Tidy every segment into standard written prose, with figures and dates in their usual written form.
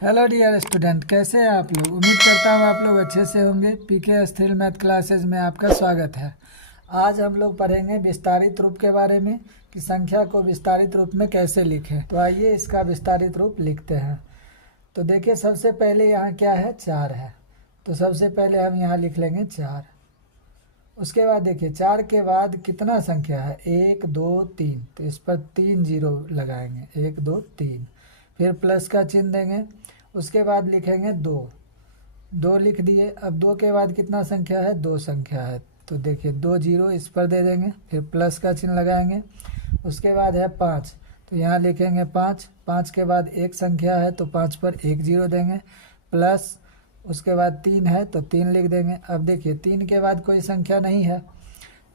Hello dear student, कैसे हैं आप लोग। उम्मीद करता हूँ आप लोग अच्छे से होंगे। पीके स्थिर मैथ क्लासेज में आपका स्वागत है। आज हम लोग पढ़ेंगे विस्तारित रूप के बारे में कि संख्या को विस्तारित रूप में कैसे लिखें। तो आइए इसका विस्तारित रूप लिखते हैं। तो देखिए, सबसे पहले यहाँ क्या है, 4 है। तो सबसे पहले हम यहाँ लिख लेंगे 4। उसके बाद देखिए 4 के बाद कितना संख्या है, 1 2 3। तो इस पर 3 जीरो लगाएंगे, 1 2 3। फिर प्लस का चिन्ह देंगे। उसके बाद लिखेंगे 2। 2 लिख दिए। अब 2 के बाद कितना संख्या है, 2 संख्या है। तो देखिए 2 जीरो इस पर दे देंगे, फिर प्लस का चिन्ह लगाएंगे। उसके बाद है 5। तो यहाँ लिखेंगे 5। 5 के बाद एक संख्या है तो 5 पर 1 जीरो देंगे, प्लस उसके बाद 3 है तो 3 लिख देंगे। अब देखिए 3 के बाद कोई संख्या नहीं है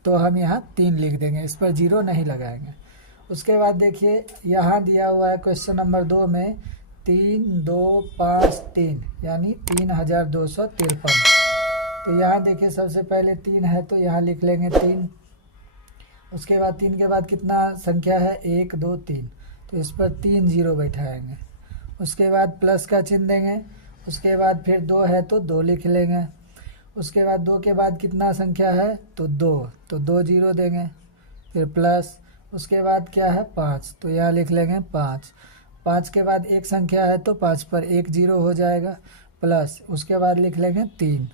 तो हम यहाँ 3 लिख देंगे, इस पर जीरो नहीं लगाएंगे। उसके बाद देखिए यहाँ दिया हुआ है क्वेश्चन नंबर 2 में 3 2 5 3 यानी 3253। तो यहाँ देखिए सबसे पहले 3 है तो यहाँ लिख लेंगे 3। उसके बाद 3 के बाद कितना संख्या है, 1 2 3। तो इस पर 3 जीरो बैठाएंगे। उसके बाद प्लस का चिन्ह देंगे। उसके बाद फिर 2 है तो 2 लिख लेंगे। उसके बाद 2 के बाद कितना संख्या है, तो 2। तो 2 जीरो देंगे, फिर प्लस। उसके बाद क्या है, 5। तो यहाँ लिख लेंगे 5। 5 के बाद एक संख्या है तो 5 पर 1 जीरो हो जाएगा, प्लस। उसके बाद लिख लेंगे 3।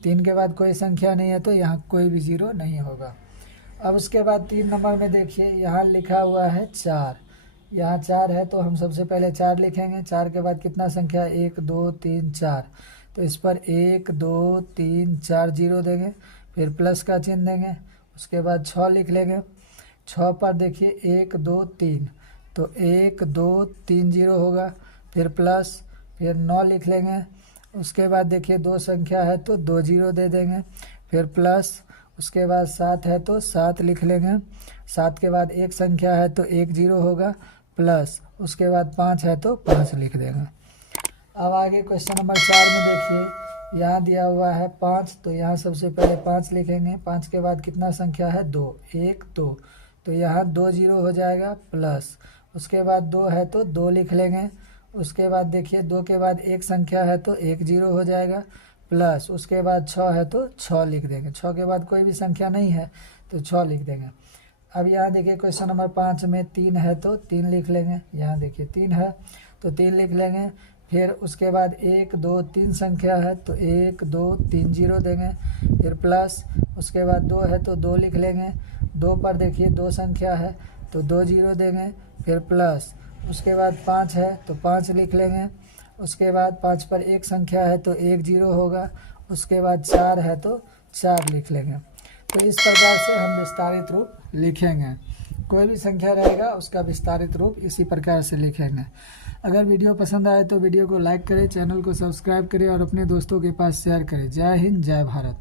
3 के बाद कोई संख्या नहीं है तो यहाँ कोई भी जीरो नहीं होगा। अब उसके बाद 3 नंबर में देखिए यहाँ लिखा हुआ है 4। यहाँ 4 है तो हम सबसे पहले 4 लिखेंगे। 4 के बाद कितना संख्या है, 1 2 3 4। तो इस पर 1 2 3 4 जीरो देंगे, फिर प्लस का चिन्ह देंगे। उसके बाद 6 लिख लेंगे। 6 पर देखिए 1 2 3। तो 1 2 3 जीरो होगा, फिर प्लस। फिर 9 लिख लेंगे। उसके बाद देखिए 2 संख्या है तो 2 जीरो दे देंगे, फिर प्लस। उसके बाद 7 है तो 7 लिख लेंगे। 7 के बाद एक संख्या है तो 1 जीरो होगा, प्लस। उसके बाद 5 है तो 5 लिख देंगे। अब आगे क्वेश्चन नंबर 4 में देखिए यहाँ दिया हुआ है 5। तो यहाँ सबसे पहले 5 लिखेंगे। 5 के बाद कितना संख्या है, 2 1 2। तो यहाँ 2 जीरो हो जाएगा, प्लस। उसके बाद 2 है तो 2 लिख लेंगे। उसके बाद देखिए 2 के बाद एक संख्या है तो 1 जीरो हो जाएगा, प्लस। उसके बाद 6 है तो 6 लिख देंगे। 6 के बाद कोई भी संख्या नहीं है तो 6 लिख देंगे। अब यहाँ देखिए क्वेश्चन नंबर 5 में 3 है तो 3 लिख लेंगे। यहाँ देखिए 3 है तो 3 लिख लेंगे। फिर उसके बाद 1 2 3 संख्या है तो 1 2 3 जीरो देंगे, फिर प्लस। उसके बाद 2 है तो 2 लिख लेंगे। 2 पर देखिए 2 संख्या है तो 2 जीरो देंगे, फिर प्लस। उसके बाद 5 है तो 5 लिख लेंगे। उसके बाद 5 पर एक संख्या है तो 1 जीरो होगा। उसके बाद 4 है तो 4 लिख लेंगे। तो इस प्रकार से हम विस्तारित रूप लिखेंगे। कोई भी संख्या रहेगा उसका विस्तारित रूप इसी प्रकार से लिखेंगे। अगर वीडियो पसंद आए तो वीडियो को लाइक करें, चैनल को सब्सक्राइब करें और अपने दोस्तों के पास शेयर करें। जय हिंद, जय भारत।